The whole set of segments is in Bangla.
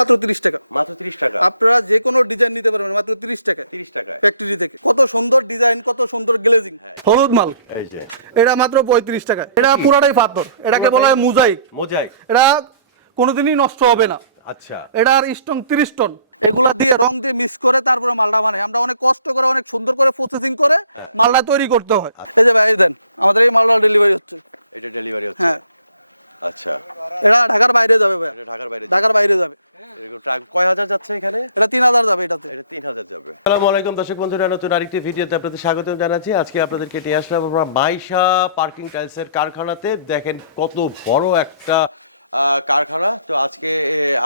মাত্র 30 টাকা। মাত্র 30 টাকা। আপনারা যে কোনো ডিজাইন নিতে পারবেন মাত্র 30 টাকা। 30 টাকায় ফ্যাক্টরি থেকে। কত সুন্দর ডিজাইন, কত সুন্দর গ্লেজিং। হলুদ মাল। এই যে এটা মাত্র 35 টাকা। এটা পুরাটাই পাথর। এটাকে বলে মোজাইক। মোজাইক। এটা কোনোদিনই নষ্ট হবে না। আচ্ছা। এটা আর স্ট্রং 30 টন। এগুলা দিয়ে রং দিয়ে মিক্স করে তারপরে মালটা বানাই। আমরা অনেক কষ্ট করে অনেক সুন্দর করে প্রসেসিং করে মালটা তৈরি করতে হয়। এই যে ভাই দেন আমাদের এই মালটা ডেলিভারি হচ্ছে। এটা ডেলিভারি হচ্ছে। হ্যাঁ। আচ্ছা। এটা ঢাকার বাইরে যাবে ভাই। এটা ঢাকার বাইরে। ঢাকার বাইরে যাবে। ট্রাক কয় হাজার যাচ্ছে এখানে? এটা 3000 যাবে এটাতে। এটা 3000 যাবে। আসসালামু আলাইকুম দর্শক বন্ধুরা, নতুন আরেকটি ভিডিওতে আপনাদের স্বাগত জানাচ্ছি। আজকে আপনাদেরকে নিয়ে আসলাম আমরা মাইশা পার্কিং টাইলসের কারখানাতে। দেখেন কত বড় একটা কারখানা। তো আজকে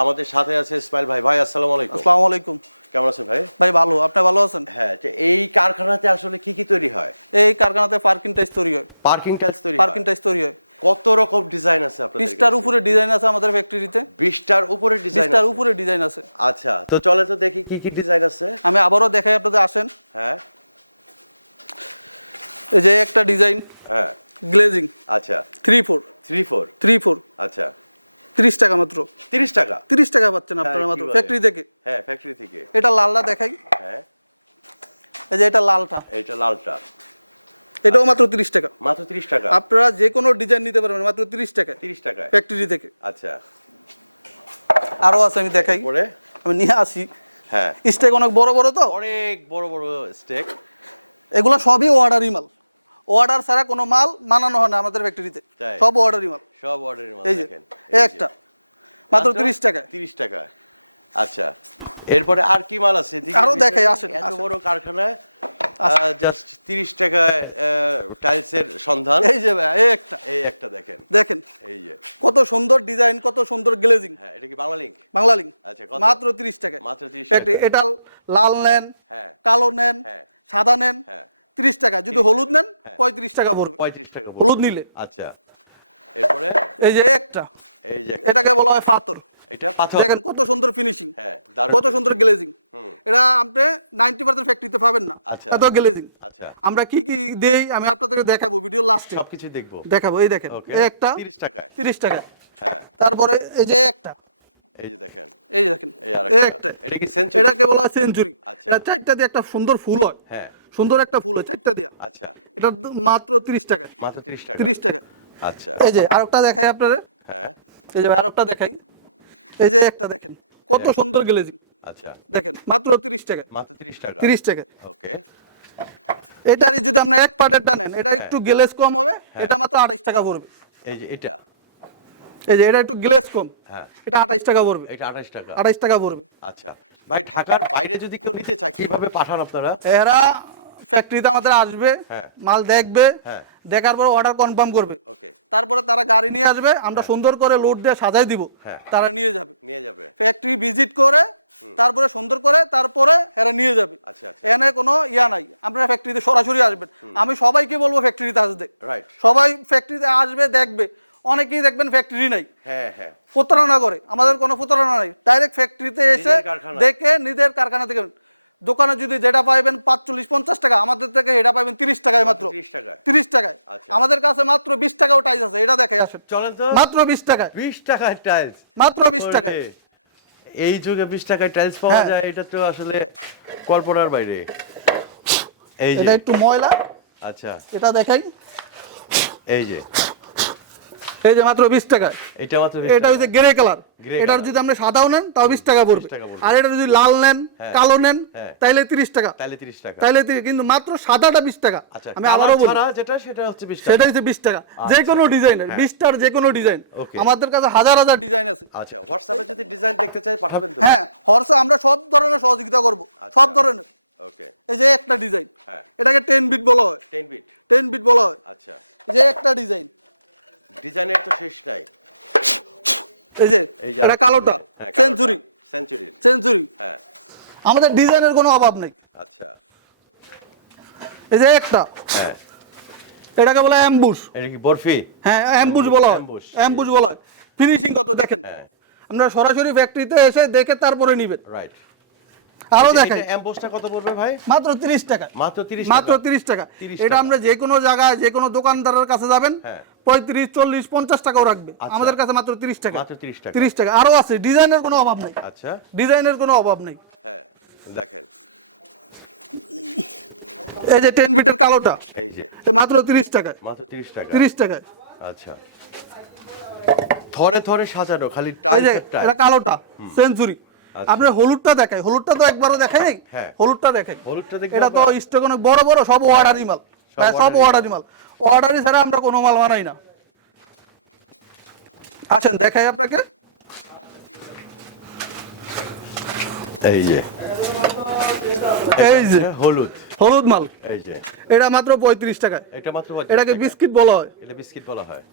আমাদের সাথে আছে ইসমাইল ভাই। ভাই আসসালামু আলাইকুম। আসসালামু আলাইকুম। কেমন আছেন ভাই? ভাই ভালো, আপনি ভালো আছেন? হ্যাঁ, এই কারখানাতে আসলে কি কি তৈরি হয়? এই কারখানাতে পার্কিং টাইলস তৈরি হয়। পার্কিং টাইলস তৈরি হয়। পার্কিং টাইলস তৈরি হয়। কত রকম ডিজাইন আছে আপনাদের? 20টার উপরে ডিজাইন আছে আমাদের ফ্যাক্টরিতে। 20টার উপরে ডিজাইন? 20টার উপরে ডিজাইন আছে। আচ্ছা, তো চলে তো দেখি কি কি ডিজাইন আছে। আমি আবারও দেখাই, আপনাদের আসেন। হ্যাঁ। এই যে একটা ডিজাইন। হ্যাঁ। গ্লেজিং। আচ্ছা। 34 আচ্ছা। 30 টাকা মাত্র। 30 টাকা? 30 টাকা পাচ্ছেন আপনারা মাত্র ফ্যাক্টরি থেকে। হ্যাঁ, ফ্যাক্টরি থেকে। এটা লালটা দেখাই। হ্যাঁ। এই যে এটা লালটা। এটা লালটা। এটাও মাত্র 30 টাকা। মাত্র 30 টাকা। আপনারা যে কোনো ডিজাইন নিতে পারবেন মাত্র 30 টাকা। 30 টাকায় ফ্যাক্টরি থেকে। আচ্ছা। আরো আছে, আমি দেখাই। পরে আমি নিয়ে আসি। হ্যাঁ। স্টেক অনেক বড় বড় তো। অনেক বড় বড় স্টেক। এগুলো সবই অর্ডারি মাল। অর্ডার ছাড়া কোনো মাল বানানো হয় না আমাদের ফ্যাক্টরিতে। সব অর্ডারি মাল। সব অর্ডারি মাল। এই যে একটা মাত্র 30 টাকা। 30 টাকা। আচ্ছা। এরপরে আর কি মাল আছে? আরো দেখাই, আসেন। এত বড় কারখানায় জাস্ট 30 টাকায় টাইলসের সন্ধান। এই যে ভাই এই একটা দেখেন। দেখেন এই যে কত সুন্দর ডিজাইন, কত সুন্দর গ্লেজিং। হ্যাঁ, এটা কি বাংলা লিংক? বাংলা লিংক। আচ্ছা, মাত্র 30 টাকা। মাত্র 30 টাকা। এটা লাল নেন, হ্যাঁ, কালো নেন, হ্যাঁ, সাদা নেন, হ্যাঁ, 30 টাকা। যদি হলুদ নেন 35 টাকা পড়বে। 35 টাকা পড়বে হলুদ নিলে। আচ্ছা। এরপরে এই যে একটা, এই যে এটাকে বলা হয় পাথর। এটা পাথর। দেখেন কত সুন্দর ফিনিশিং। হ্যাঁ, দারুণ। কত সুন্দর গ্লেজিং। এটা আপনি 90% ফ্যাক্টরিতে পাবেন না। আচ্ছা। এত গ্লেজিং। আচ্ছা। আমরা কি কি দেই আমি আপনাদেরকে দেখাবো ভিডিও লাস্টে। সবকিছু দেখবো। দেখাবো। এই দেখেন ওকে। এই একটা 30 টাকায়। 30 টাকা। হ্যাঁ। তারপরে এই যে একটা, এই যে দেখেন। এই যে দেখেন এই আরেকটা। এটা কি সেঞ্চুরি? এটাকে বলা হয় সেঞ্চুরি। আচ্ছা। এটা চারটা দিয়ে একটা সুন্দর ফুল হয়। হ্যাঁ। সুন্দর একটা ফুল হয় চারটা দিয়ে। আচ্ছা। এটা মাত্র 30 টাকা। মাত্র 30 টাকা। 30 টাকা। আচ্ছা। এই যে আরেকটা দেখাই আপনাদের। হ্যাঁ। এই যে আরেকটা দেখাই। এই যে একটা দেখেন কত সুন্দর গ্লেজিং। আচ্ছা। দেখেন মাত্র 30 টাকা। মাত্র 30 টাকা। 30 টাকা। ওকে। এটারই যদি আপনি এক পার্টেরটা নেন, এটা একটু গ্লেজ কম হবে। এটা মাত্র 28 টাকা পড়বে। এই যে এটা। এই যে এটা একটু গ্লেজ কম। হ্যাঁ। এটা 28 টাকা পড়বে। এটা 28 টাকা। 28 টাকা পড়বে। আচ্ছা। ভাই, ঢাকার বাইরে যদি কেউ নিতে চায় কিভাবে পাঠান আপনারা? এরা ফ্যাক্টরিতে আমাদের আসবে, হ্যাঁ, মাল দেখবে, হ্যাঁ, দেখার পর অর্ডার কনফার্ম করবে। ওকে। তারপরে তারা গাড়ি নিয়ে আসবে, আমরা সুন্দর করে লোড দিয়ে সাজাই দিব। হ্যাঁ। তারা নিয়ে যাবে। নিয়ে যাবে। ফ্যাক্টরি ভিজিট করে তারপরে সুন্দর করে তারপরে এরা নিয়ে যাবে। আচ্ছা, আচ্ছা। এনে কোনো ইয়া নাই, আপনারা ফ্যাক্টরিতে সরাসরি আসবেন। আমি সবাইকে বলবো ফ্যাক্টরিতে আসবে। রাইট। সবাই ফ্যাক্টরিতে আসবে, দেখবে। অনেকেই দেখবেন ফ্যাক্টরি নাই। হ্যাঁ, হ্যাঁ। প্রতারণা করে। আমাদের কোনো প্রতারণা নাই। ডাইরেক্ট ফ্যাক্টরিতে এসে দেখে নিজের কারখানা থেকে। দোকানে যদি যেটা পাইবেন 45-50 টাকা, আমাদের থেকে এটা পাইবেন 30 টাকায় মাত্র। 30 টাকায়। 30 টাকায়। আমাদের কাছে মাত্র 20 টাকাও টাইলস আছে। এটা দেখে আসেন। চলেন তো। মাত্র 20 টাকায়। 20 টাকায় টাইলস। মাত্র 20 টাকা। এই যুগে 20 টাকায় টাইলস পাওয়া যায়, এটা তো আসলে কল্পনার বাইরে। এই যে একটু ময়লা। আচ্ছা। এটা দেখাই। এই যে এই যে মাত্র 20 টাকা। এটা মাত্র 20 টাকা। এটা হচ্ছে গ্রে কালার। গ্রে এটা কালার। যদি আপনি সাদাও নেন তাও 20 টাকা পড়বে। 20 টাকা পড়বে। আর এটা যদি লাল নেন, কালো নেন, তাইলে 30 টাকা। তাইলে 30 টাকা। তাইলে 30, কিন্তু মাত্র সাদাটা 20 টাকা। আচ্ছা, কালার ছাড়া যেটা সেটা হচ্ছে 20 টাকা। এটা হচ্ছে 20 টাকা। যে কোনো ডিজাইনের 20টার যে কোনো ডিজাইন। ওকে। আমাদের কাছে হাজার হাজার ডিজাইন আছে। আচ্ছা, হোয়াটসঅ্যাপে যদি ডিজাইন দেখতে চাই পাঠাবেন তো? হ্যাঁ, হোয়াটসঅ্যাপ আমরা সব ধরনের সহযোগিতা করব। সব ধরনের। ওকে। এই যে একটা ডিজাইন। হ্যাঁ। এটাকে 10 বিট বলা হয়। 10 বিট। 10 বিট বলা হয়। আচ্ছা। এই যে একটা ডিজাইন। ডিজাইনের তো শেষ নাই। এই যে এটা কালোটা হ্যাঁ, সেঞ্চুরি। সেঞ্চুরি। হ্যাঁ। আমাদের ডিজাইনের কোনো অভাব নেই। আচ্ছা। এই যে একটা। হ্যাঁ। এটাকে বলা হয় অ্যাম্বুশ। এটা কি বরফি? হ্যাঁ, অ্যাম্বুশ বলা হয়। অ্যাম্বুশ। অ্যাম্বুশ বলা হয়। ফিনিশিং কত দেখেন। হ্যাঁ। আপনারা সরাসরি ফ্যাক্টরিতে এসে দেখে তারপরে নেবেন। রাইট। আরো এটা দেখেন এমবোসটা কত পড়বে ভাই? মাত্র 30 টাকা, মাত্র 30 টাকা। মাত্র 30 টাকা। 30 এটা টাকা। আমরা যে কোনো জায়গায় যে কোনো দোকানদারের কাছে যাবেন হ্যাঁ 35 40 50 টাকাও রাখবে, আচ্ছা। আমাদের কাছে মাত্র 30 টাকা। মাত্র 30 টাকা। 30 টাকা। আরো আছে, ডিজাইনের কোনো অভাব নেই, আচ্ছা ডিজাইনের কোনো অভাব নেই। হ্যাঁ দেখেন এই যে 10 ফিটের কালোটা, এই যে এ মাত্র 30 টাকা, মাত্র 30 টাকা। 30 টাকায়। আচ্ছা থরে থরে সাজানো খালি টাইলস আর এটা টাইলস। কালোটা সেঞ্চুরি। আচ্ছা। আপনি হলুদটা দেখাই, হলুদটা তো একবারও দেখাই নাই। হ্যাঁ। হলুদটা দেখেন, হলুদটা দেখবো এটা তো আমরা? স্টক অনেক বড় বড়, সব অর্ডারি মাল, সব সব order-ই মাল। অর্ডারি মাল। অর্ডারি ছাড়া আমরা কোনো মাল বানাই না। আসেন দেখাই আপনাকে। এই যে এটা হচ্ছে হলুদ। হলুদ মাল, এই যে এটা মাত্র 35 টাকা। এটা মাত্র 35 এটাকে টাকা। বিস্কিট বলা হয়। এটা বিস্কিট বলা হয়।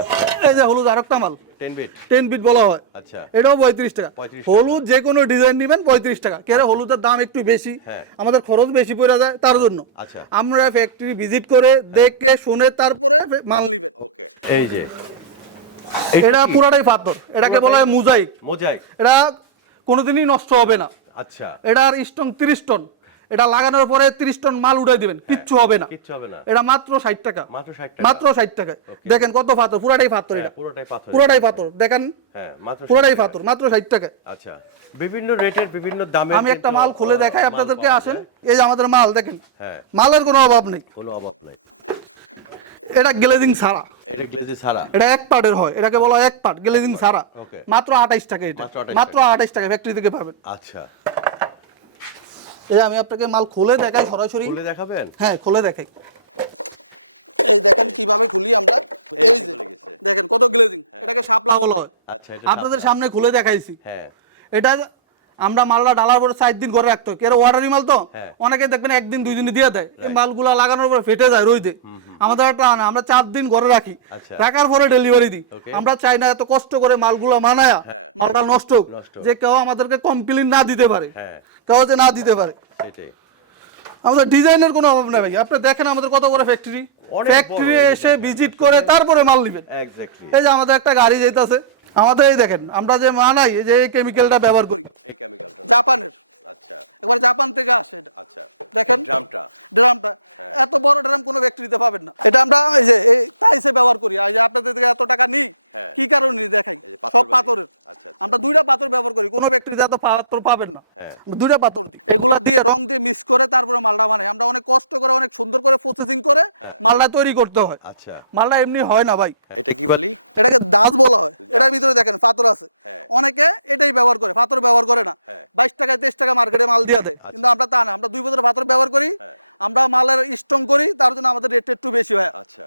আচ্ছা এই যে হলুদ আরেকটা মাল, 10 বিট। 10 বিট বলা হয়। আচ্ছা এটাও 35 টাকা। 35 টাকা। হলুদ যে কোনো ডিজাইন নেবেন 35 টাকা। কেন হলুদের দাম একটু বেশি, হ্যাঁ। আমাদের খরচ বেশি পড়ে যায় তার জন্য। আচ্ছা আমরা ফ্যাক্টরি ভিজিট করে দেখে শুনে তারপরে মাল নেবেন। ওকে এই যে এইটা এটা কি? পুরাটাই পাথর, এটাকে বলা হয় মোজাইক। মোজাইক। এটা কোনোদিনই নষ্ট হবে না। আচ্ছা এটার স্ট্রং 30 টন, এটা লাগানোর পরে 30 টন মাল উঠাই দিবেন, কিচ্ছু হবে না। কিচ্ছু হবে না। এটা মাত্র 60 টাকা, মাত্র 60 টাকা। মাত্র 60 টাকা। Okay. দেখেন কত পাথর, পুরাটাই পাথর, হ্যাঁ পুরোটাই পাথর। পুরাটাই পাথর দেখেন, হ্যাঁ মাত্র 60 পুরাটাই টাকা। পাথর, মাত্র 60 টাকা। আচ্ছা বিভিন্ন রেটের বিভিন্ন দামের আমি একটা কিন্তু মাল খুলে দেখাই মাল আপনাদেরকে। পাওয়া আসেন, যায়। এই যে আমাদের মাল দেখেন, হ্যাঁ মালের কোনো অভাব নেই। কোনো অভাব নাই। এটা গ্লেজিং ছাড়া, এটা গ্লেজে ছাড়া। এটা এক পার্টের হয়, এটাকে বলা হয় এক পার্ট, গ্লেজিং part, ছাড়া। okay. মাত্র 28 টাকা, এটা মাত্র 28 মাত্র টাকা। 28 টাকা ফ্যাক্টরি থেকে পাবেন। আচ্ছা এই আমি আপনাকে মাল খুলে দেখাই সরাসরি। খুলে দেখাবেন? হ্যাঁ খুলে দেখাই। এই দেখেন কিভাবে খুলি আমরা। এই যে খুলে গেছে। দেখেন কত গ্লেজিং, এটাকে শাপলা বলা হয়। আচ্ছা এটা আপনাদের শাপলা। সামনে খুলে দেখাইছি। হ্যাঁ এটা আমরা মালটা ডালার পরে 4 দিন ঘরে রাখতে হয়, এর অর্ডারি মাল তো। হ্যাঁ। অনেকে দেখবেন একদিন 2 দিন দিয়ে দেয়, Right. মালগুলা লাগানোর পর ফেটে যায় রইদে। আমাদের একটা না, আমরা 4 দিন ঘরে রাখি, আচ্ছা। রাখার পরে ডেলিভারি দিই। Okay. আমরা চাই না এত কষ্ট করে মালগুলা মানায়া হ্যাঁ। মালটা নষ্ট হোক। নষ্ট হোক। যে কেউ আমাদেরকে কমপ্লেইন না দিতে পারে, হ্যাঁ কেউ যে না দিতে পারে। সেটাই। আমাদের ডিজাইনের কোনো অভাব নাই ভাই। আপনি দেখেন আমাদের কত বড় ফ্যাক্টরি, অনেক বড়, ফ্যাক্টরি এই যে এসে দেখেন, ভিজিট আসলে- করে তারপরে মাল নেবেন। এক্স্যাক্টলি। এই যে আমাদের একটা গাড়ি যাইতাছে, আমাদের এই দেখেন আমরা যে মানাই, এই যে এই কেমিক্যালটা ব্যবহার করি এই কেমিক্যালটা। জাপানের, আচ্ছা একবার জাপান থেকে আসে এটা। আচ্ছা দেখেন ড্রামটা। ড্রামটা, এত বড় ড্রাম কোনো ফ্যাক্টরিতে পাবেন না। এটা আমরা এই যে এই টাইসে ব্যবহার করি। আর এই যে আপনাদের থেকে এত টাকা নিই, হ্যাঁ। কি কারণে নিই দেখাই। এই যে পাথর সব বালি। পাথরের। আচ্ছা, আচ্ছা। আমরা 2টা পাথর ব্যবহার করি, কোনো ফ্যাক্টরিতে এত পাথর পাবেন না। হ্যাঁ 2টা পাথর দিই, এগুলা দিয়ে রং দিয়ে মিক্স করে তারপরে মালটা বানাই। আমরা অনেক কষ্ট করে অনেক সুন্দর করে প্রসেসিং করে মালটা তৈরি করতে হয়। আচ্ছা মালটা এমনি হয় না ভাই। এটা কি বালি? এটাকে দাঁত বলা হয়। এটার ভিতরে দেখেন পাথর আছে। হ্যাঁ। অনেকে এটাই ব্যবহার করে, পাথর ব্যবহার করে না। হ্যাঁ। 22 টাকা 23 টাকা মার্কেটে মাল দিয়ে দেয়, কিন্তু আমরা তা না, আমরা 2 বছর পাথর ব্যবহার করি। হ্যাঁ। আমরা মালের স্ট্রং করি, তার জন্য আমাদের রেট একটু বেশি হয়। আচ্ছা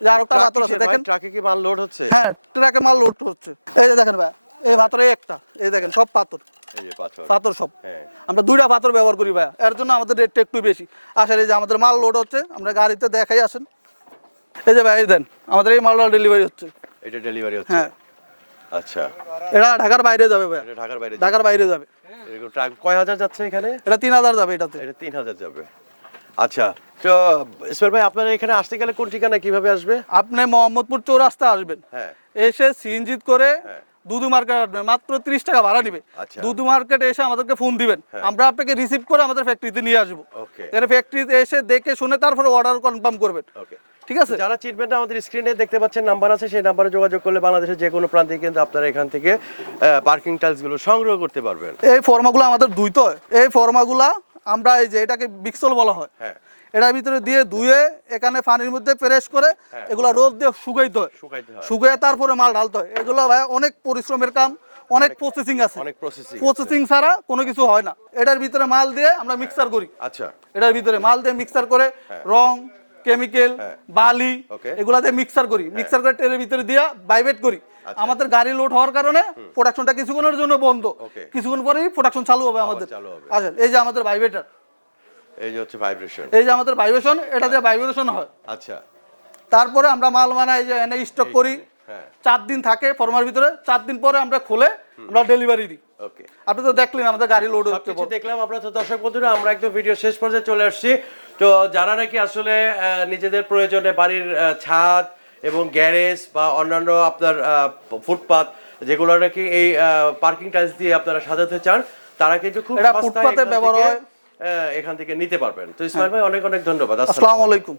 যে আরেকটা পাথর আছে দেখেন, ট্রাকে কি মাল লোড হচ্ছে? হ্যাঁ ট্রাকে মাল লোড হচ্ছে। এই যে দেখেন ভাই, এই পাথরে একটা, এই দেখেন সব পাথর, এই যে পাথর। পাথর সব। হ্যাঁ আমরা 2টা পাথর ব্যবহার করি ভাই, এর জন্য আমাদের রেটটা একটু বেশি। আসলে এই যে আমাদের মাল লোড হচ্ছে, আমরা গাড়িতে দেখাই। আসেন এই যে ভাই, এই দেন আমাদের এই মালটা ডেলিভারি হচ্ছে। এটা ডেলিভারি হচ্ছে? হ্যাঁ আচ্ছা এটা ঢাকার বাইরে যাবে ভাই, এটা ঢাকার বাইরে ঢাকার বাইরে যাবে। এরকম ট্রাক কয় হাজার যাচ্ছে এখানে? এটা 3000 যাবে এটাতে। এটা 3000 যাবে। আচ্ছা তো ইসমাইল ভাই আপনারা এখানে আসতে গেলে কোন ঠিকানা কিভাবে আসবে? আপনি মোহাম্মদপুর চৌরাস্তা আসবেন, হ্যাঁ এসে সিএনজি করে হ্যাঁ। দুদু মার্কেট আসবেন, মাত্র 30 টাকা ভাড়া নিবে। আচ্ছা। দুদু মার্কেটে এসে আমাদেরকে ফোন দিবেন, আমরা আপনাকে রিসিভ করে আমাদের ফ্যাক্টরিতে নিয়ে আসবো। ওকে এখানে ফ্যাক্টরিতে এসে দেখে শুনে তারপরে অর্ডার কনফার্ম করবেন। ওকে ঠিক আছে? যারা চিনবেন না আমাদের স্ক্রিনে দেখতে পাচ্ছেন নাম্বার আছে, সেই নাম্বারে যোগাযোগ করলে বাংলাদেশের যে কোনো প্রান্তে কিন্তু আপনারা এখান থেকে পার্কিং টাইলস গুলো সংগ্রহ করতে পারবেন। এই ফর্মাগুলো আমাদের ধুইতে হয়। এই ফর্মাগুলা আমরা এই যে এটাকে বিক্সল বলা হয়, হ্যাঁ এটার ভিতরে দিয়ে ধুয়ে এখানে পানির মধ্যে প্রেস করে এগুলা রোদ দিয়ে শুকাইতে হয়। শুকাইতে হয়। শুকিয়ে তারপরে মাল ঢালতে হয়। এগুলো ভাই অনেক পরিশ্রমের কাম, অনেক প্রসেসিং আছে। অনেক processing প্রসেসিং ছাড়া কোনো কিছু হয় না। এটার ভিতরে মাল দিয়ে আমরা মিক্সার করি। আচ্ছা এটার ভিতরে মাল দিয়ে মিক্সার করে রং, কেমিক্যাল, বালি Okay. এগুলা দিয়ে মিক্সার করি। মিক্সার করে ট্রেনের ভিতরে দিয়ে ভাইব্রেট করি। আমাদের গাড়ি লোড হওয়ার কারণে প্রোডাকশনটা কিছুক্ষণের জন্য বন্ধ, Okay. কিছুক্ষণ পরেই প্রোডাকশন চালু হবে আমাদের। চালু হবে। আসেন এই যে আমাদের ভাইব্রেটর, এই যে হচ্ছে ভাইব্রেশন। এই যে আমাদের ভাইব্রেশন, এটা দিয়ে ভাইব্রেশন হয়। আচ্ছা তারপরে আমরা মাল বানাই, যে এনে স্টক করি। হ্যাঁ 4 দিন থাকে ফর্মার ভিতরে, 4 দিন পরে আমরা খুলে আমরা ডেলিভারি দিই। ওকে আপনি তো দেখলেন আমাদের গাড়ি লোড হচ্ছে। সবকিছু দেখলাম। আপনারা তো দর্শক বন্ধুরা, আমরা একদম ভিডিও শেষ পর্যায়ে চলে আসছি। তো যারা নাকি আসলে নিজেদের প্রয়োজনে বাড়ির ছাদ এবং গ্যারেজ বা অন্যান্য আপনার ফুটপাত যেগুলো নাকি এই পার্কিং টাইলস দিয়ে আপনারা সাজাতে চান, তারা কিন্তু খুব এটা সস্তায় ফুটপাতে ব্যবহার হয়। এখান থেকে নিতে পারবেন। তো ইসমাইল ভাই অনেক অনেক ধন্যবাদ। আসসালামু আলাইকুম।